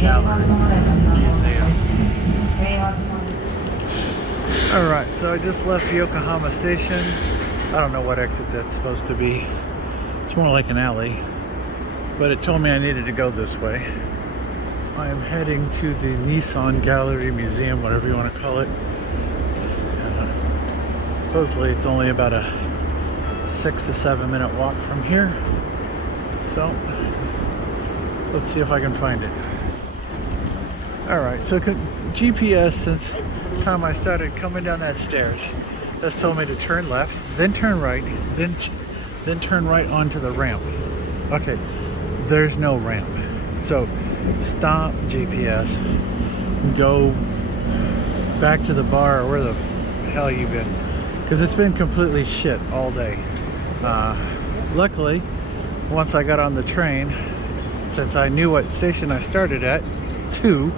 Gallery Museum. Alright, so I just left Yokohama Station. I don't know what exit that's supposed to be. It's more like an alley. But it told me I needed to go this way. I am heading to the Nissan Gallery Museum, whatever you want to call it. Supposedly it's only about a 6 to 7 minute walk from here. So let's see if I can find it. Alright, so GPS, since the time I started coming down that stairs, that's told me to turn left, then turn right, then turn right onto the ramp. Okay, there's no ramp. So stop GPS, go back to the bar or where the hell you've been, because it's been completely shit all day. Luckily, once I got on the train, since I knew what station I started at, 2,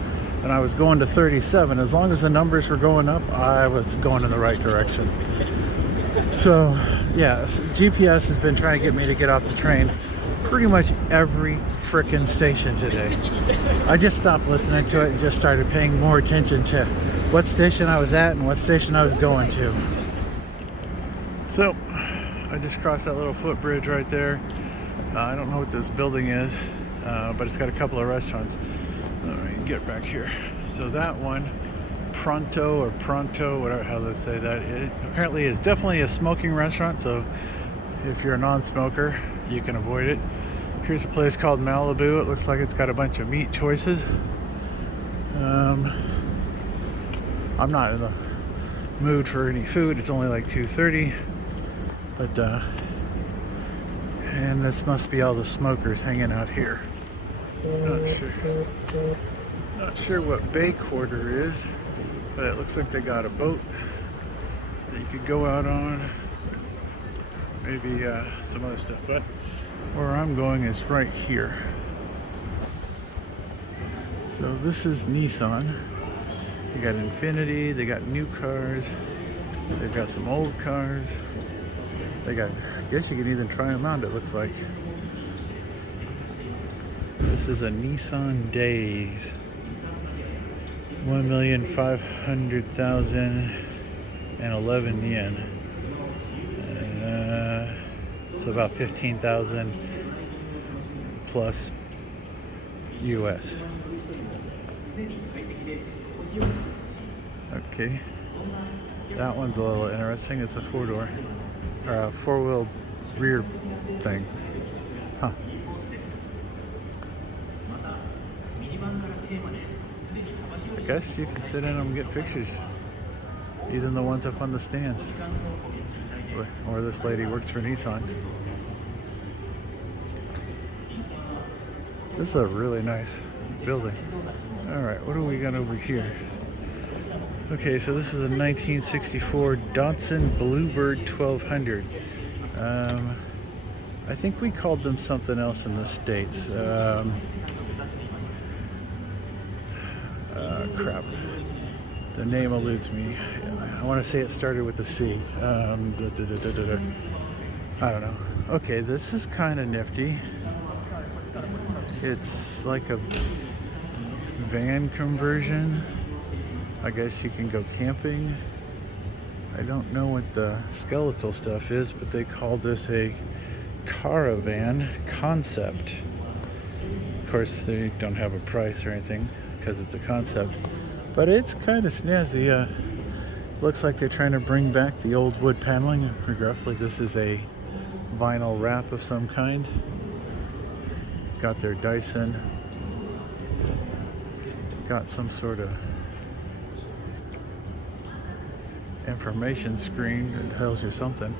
and I was going to 37, as long as the numbers were going up, I was going in the right direction. So yeah, GPS has been trying to get me to get off the train pretty much every frickin' station today. I just stopped listening to it and just started paying more attention to what station I was at and what station I was going to. So I just crossed that little footbridge right there. I don't know what this building is, but it's got a couple of restaurants. Let me get back here. So that one, Pronto, whatever how they say that, it apparently is definitely a smoking restaurant, so if you're a non-smoker, you can avoid it. Here's a place called Malibu. It looks like it's got a bunch of meat choices. I'm not in the mood for any food. It's only like 2:30, but and this must be all the smokers hanging out here. Not sure what bay quarter is, but it looks like they got a boat that you could go out on. Maybe some other stuff, but where I'm going is right here. So this is Nissan. They got Infiniti, they got new cars, they've got some old cars. They got, I guess you can even try them out, it looks like. This is a Nissan Days. 1,500,011 yen. So about 15,000 plus US. Okay, that one's a little interesting. It's a 4-door, or a 4-wheel rear thing. Huh. I guess you can sit in them and get pictures. Even the ones up on the stands. Or this lady works for Nissan. This is a really nice building. Alright, what do we got over here? Okay, so this is a 1964 Datsun Bluebird 1200. I think we called them something else in the States. Crap. The name eludes me. I want to say it started with a C. I don't know. Okay, this is kind of nifty. It's like a van conversion. I guess you can go camping. I don't know what the skeletal stuff is, but they call this a caravan concept. Of course, they don't have a price or anything because it's a concept, but it's kind of snazzy. Looks like they're trying to bring back the old wood paneling. Roughly, this is a vinyl wrap of some kind. Got their Dyson. Got some sort of information screen that tells you something.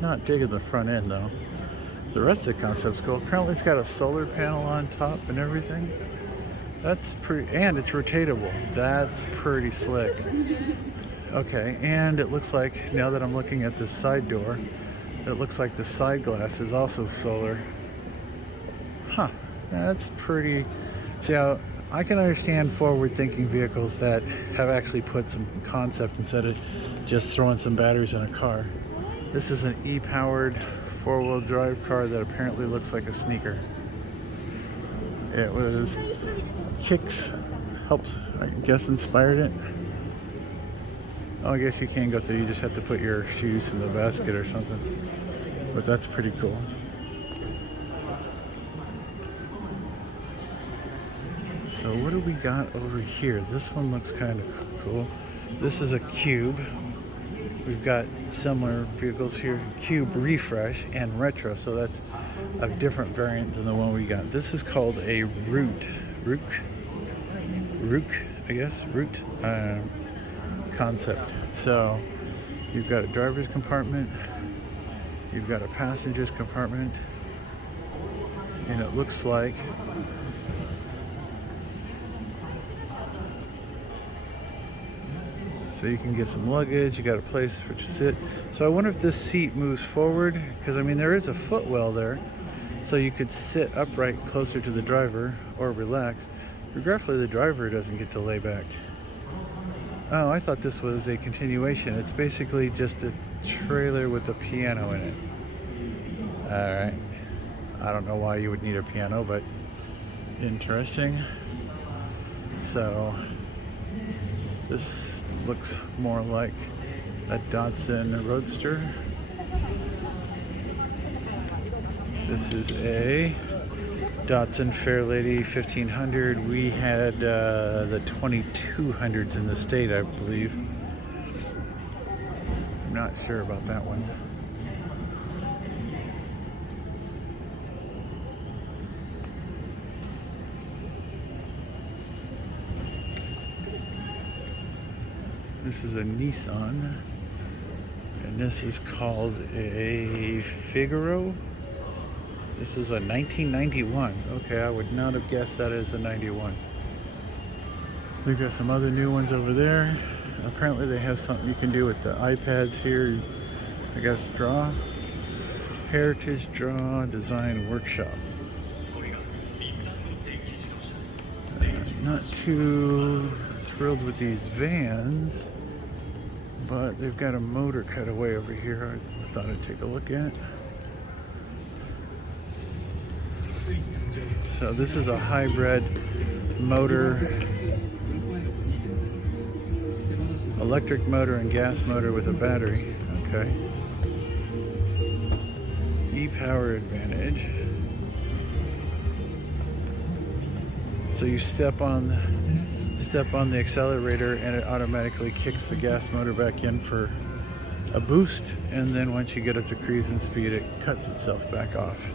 Not digging the front end though. The rest of the concept's cool. Apparently it's got a solar panel on top and everything. That's pretty, and it's rotatable. That's pretty slick. Okay, and it looks like, now that I'm looking at this side door, it looks like the side glass is also solar. Huh, that's pretty. See, I can understand forward-thinking vehicles that have actually put some concept instead of just throwing some batteries in a car. This is an e-powered four-wheel drive car that apparently looks like a sneaker. It was Kicks helps, I guess, inspired it. Oh, I guess you can't go through, you just have to put your shoes in the basket or something. But that's pretty cool. So what do we got over here? This one looks kind of cool. This is a Cube. We've got similar vehicles here, Cube Refresh and Retro, so that's a different variant than the one we got. This is called a Root, I guess, Root concept. So you've got a driver's compartment, you've got a passenger's compartment, and it looks like so you can get some luggage, you got a place for to sit. So I wonder if this seat moves forward, because I mean there is a footwell there, so you could sit upright closer to the driver or relax. Regretfully, the driver doesn't get to lay back. Oh, I thought this was a continuation. It's basically just a trailer with a piano in it. Alright. I don't know why you would need a piano, but interesting. So this looks more like a Datsun Roadster. This is a Datsun Fairlady 1500. We had the 2200s in the state, I believe. I'm not sure about that one. This is a Nissan, and this is called a Figaro. This is a 1991. Okay, I would not have guessed that as a 91. We've got some other new ones over there. Apparently they have something you can do with the iPads here. I guess draw. Heritage Draw Design Workshop. Not too thrilled with these vans, but they've got a motor cutaway over here I thought I'd take a look at. So this is a hybrid motor, electric motor and gas motor with a battery. Okay. E-Power Advantage. So you step on the accelerator and it automatically kicks the gas motor back in for a boost, and then once you get up to cruising speed it cuts itself back off.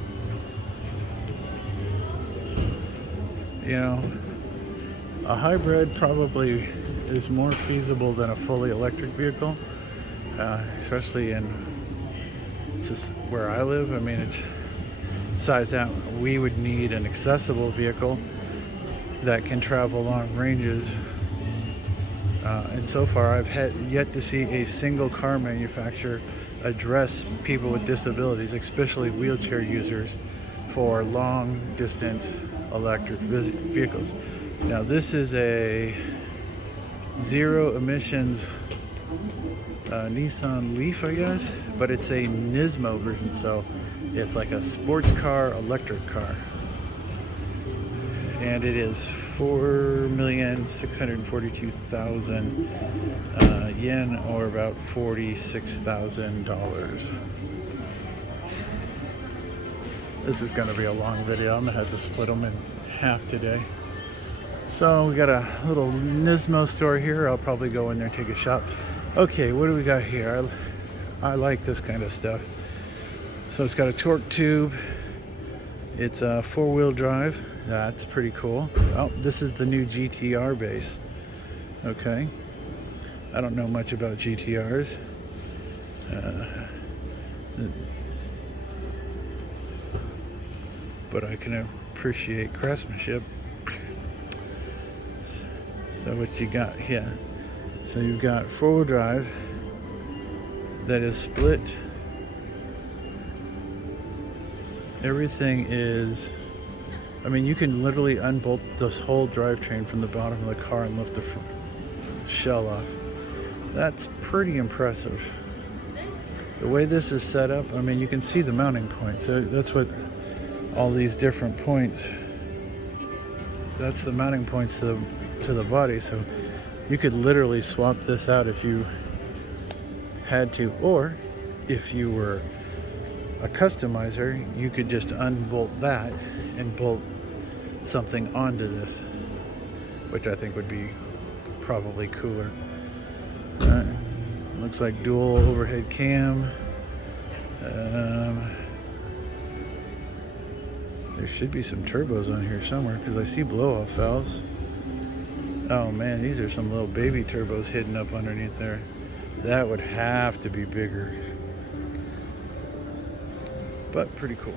You know, a hybrid probably is more feasible than a fully electric vehicle, especially in where I live. I mean, it's besides that, we would need an accessible vehicle that can travel long ranges. And so far, I've yet to see a single car manufacturer address people with disabilities, especially wheelchair users, for long distance electric vehicles. Now, this is a zero emissions Nissan Leaf, I guess, but it's a Nismo version, so it's like a sports car, electric car. And it is 4,642,000 yen, or about $46,000. This is going to be a long video. I'm going to have to split them in half today. So we got a little Nismo store here. I'll probably go in there and take a shop. Okay, what do we got here? I like this kind of stuff. So it's got a torque tube. It's a four-wheel drive. That's pretty cool. Oh, this is the new GTR base. Okay. I don't know much about GTRs. But I can appreciate craftsmanship. So what you got here? So you've got four-wheel drive that is split. Everything is, I mean, you can literally unbolt this whole drivetrain from the bottom of the car and lift the shell off. That's pretty impressive. The way this is set up, I mean, you can see the mounting points. That's what all these different points, that's the mounting points to the body. So you could literally swap this out if you had to, or if you were a customizer, you could just unbolt that and bolt something onto this, which I think would be probably cooler. Looks like dual overhead cam. There should be some turbos on here somewhere because I see blow-off valves. Oh man, these are some little baby turbos hidden up underneath there. That would have to be bigger, but pretty cool.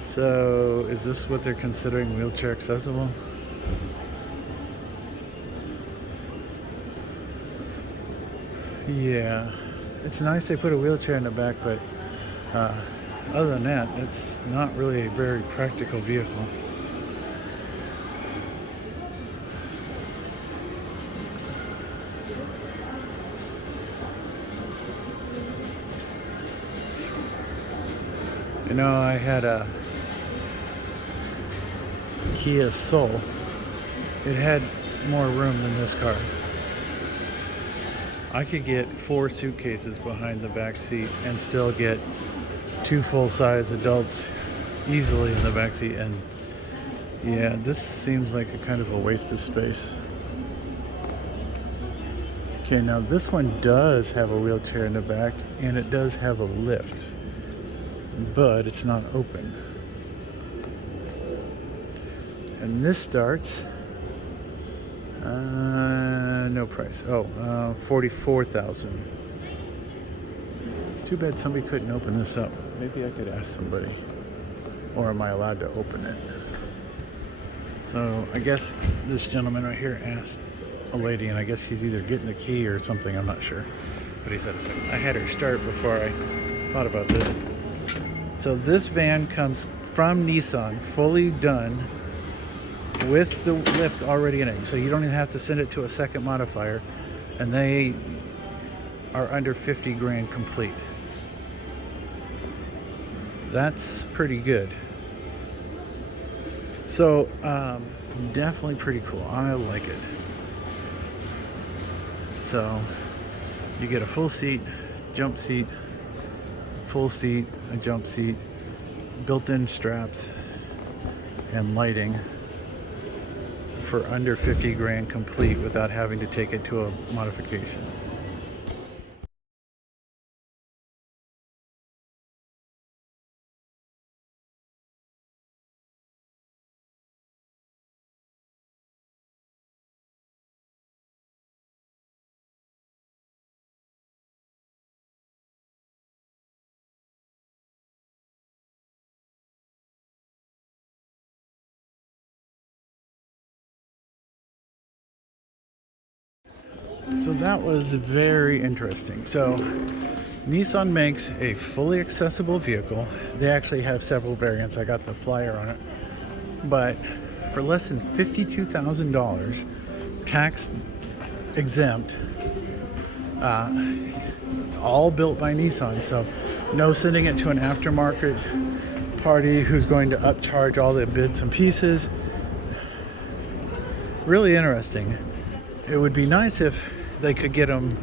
So is this what they're considering wheelchair accessible? Yeah, it's nice they put a wheelchair in the back, but other than that, it's not really a very practical vehicle. You know, I had a Kia Soul. It had more room than this car. I could get 4 suitcases behind the back seat and still get 2 full-size adults easily in the back seat. And yeah, this seems like a kind of a waste of space. Okay, now this one does have a wheelchair in the back and it does have a lift, but it's not open. And this starts no price. Oh, $44,000. It's too bad somebody couldn't open this up. Maybe I could ask somebody, or am I allowed to open it? So I guess this gentleman right here asked a lady, and I guess she's either getting the key or something, I'm not sure, but he said a second. I had her start before I thought about this. So this van comes from Nissan, fully done, with the lift already in it. So you don't even have to send it to a second modifier, and they are under 50 grand complete. That's pretty good. So definitely pretty cool. I like it. So you get a full seat, jump seat, full seat, a jump seat, built-in straps, and lighting for under 50 grand complete without having to take it to a modification. So that was very interesting. So Nissan makes a fully accessible vehicle. They actually have several variants. I got the flyer on it. But for less than $52,000, tax exempt, all built by Nissan. So no sending it to an aftermarket party who's going to upcharge all the bits and pieces. Really interesting. It would be nice if they could get them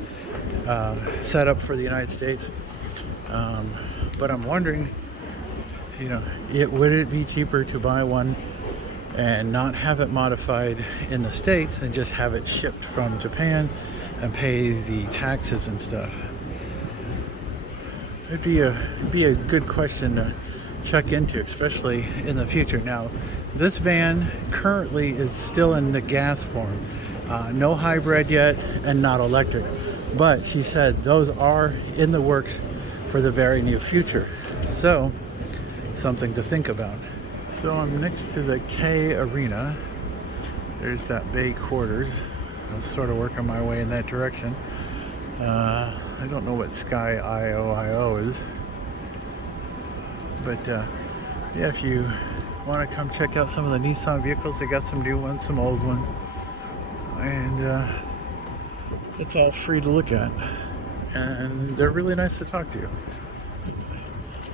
set up for the United States, but I'm wondering, you know, would it be cheaper to buy one and not have it modified in the States and just have it shipped from Japan and pay the taxes and stuff? It'd be a good question to check into, especially in the future. Now, this van currently is still in the gas form. No hybrid yet, and not electric. But she said those are in the works for the very near future. So, something to think about. So I'm next to the K Arena. There's that Bay Quarters. I was sort of working my way in that direction. I don't know what Sky IOIO is. But yeah, if you want to come check out some of the Nissan vehicles, they got some new ones, some old ones. And it's all free to look at. and they're really nice to talk to.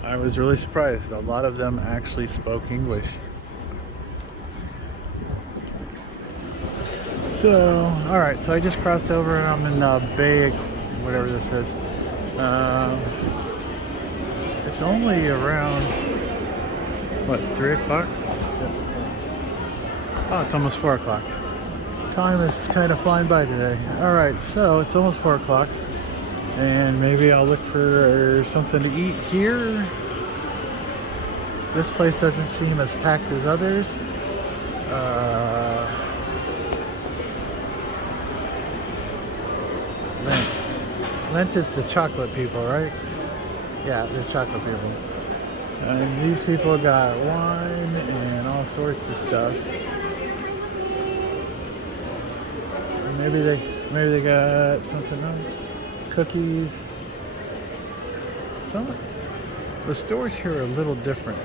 I was really surprised. A lot of them actually spoke English. So, alright, so I just crossed over. I'm in Bay, whatever this is. It's only around, what, 3 o'clock? Oh, it's almost 4 o'clock. Time is kind of flying by today. Alright, so it's almost 4 o'clock. And maybe I'll look for something to eat here. This place doesn't seem as packed as others. Lent is the chocolate people, right? Yeah, they're chocolate people. And these people got wine and all sorts of stuff. Maybe they got something else. Cookies. The stores here are a little different.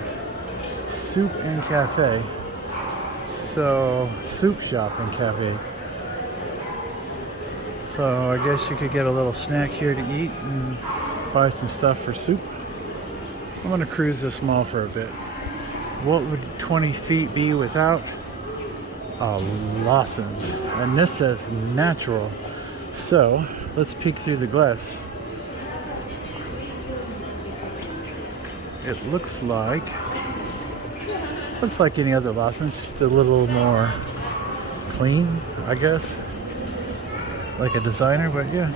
Soup and cafe. So, soup shop and cafe. So I guess you could get a little snack here to eat and buy some stuff for soup. I'm gonna cruise this mall for a bit. What would 20 feet be without a Lawson's? And this says natural. So let's peek through the glass. It looks like any other Lawson's, just a little more clean, I guess. Like a designer, but yeah.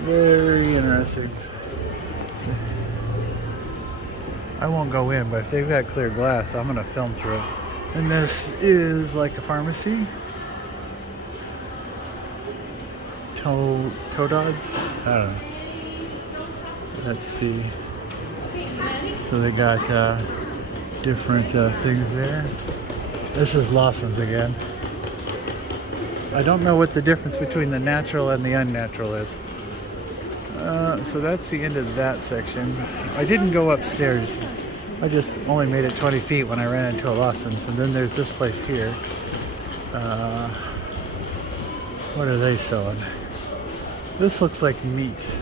Very interesting. I won't go in, but if they've got clear glass, I'm gonna film through it. And this is like a pharmacy. Toadogs? I don't know. Let's see. So they got different things there. This is Lawson's again. I don't know what the difference between the natural and the unnatural is. So that's the end of that section. I didn't go upstairs. I just only made it 20 feet when I ran into a Lawson's. And then there's this place here. What are they selling? This looks like meat.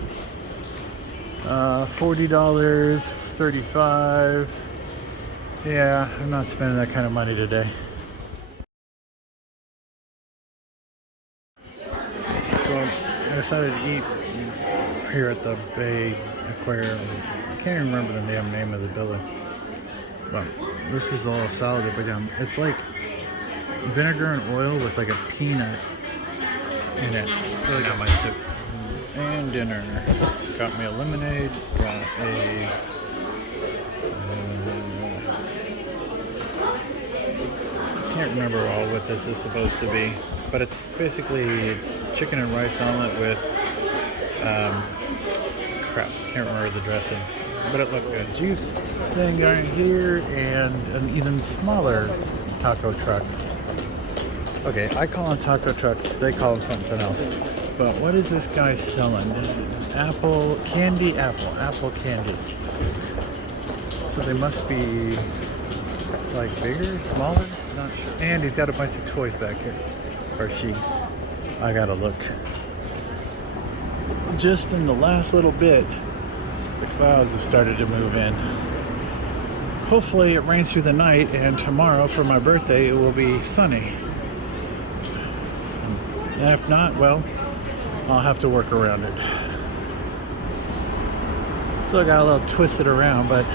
$40, $35. Yeah, I'm not spending that kind of money today. So I decided to eat here at the Bay Aquarium. I can't even remember the damn name of the building. But this was all salad, but it's like vinegar and oil with like a peanut in it. Really got my soup. And dinner. Got me a lemonade. Got a can't remember all what this is supposed to be, but it's basically chicken and rice omelet with can't remember the dressing, but it looked good. Juice thing right here, and an even smaller taco truck. Okay, I call them taco trucks, they call them something else. But what is this guy selling? Apple candy. So they must be like bigger, smaller, not sure. And he's got a bunch of toys back here, or she. I gotta look. Just in the last little bit, the clouds have started to move in. Hopefully it rains through the night, and tomorrow for my birthday it will be sunny. And if not, well, I'll have to work around it. So I got a little twisted around, but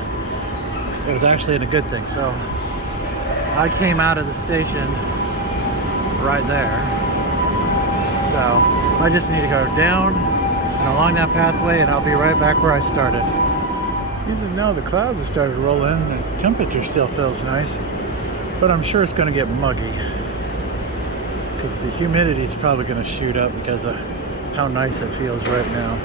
it was actually a good thing. So I came out of the station right there. So I just need to go down and along that pathway, and I'll be right back where I started. Even though the clouds have started rolling, the temperature still feels nice, but I'm sure it's going to get muggy because the humidity is probably going to shoot up because of how nice it feels right now.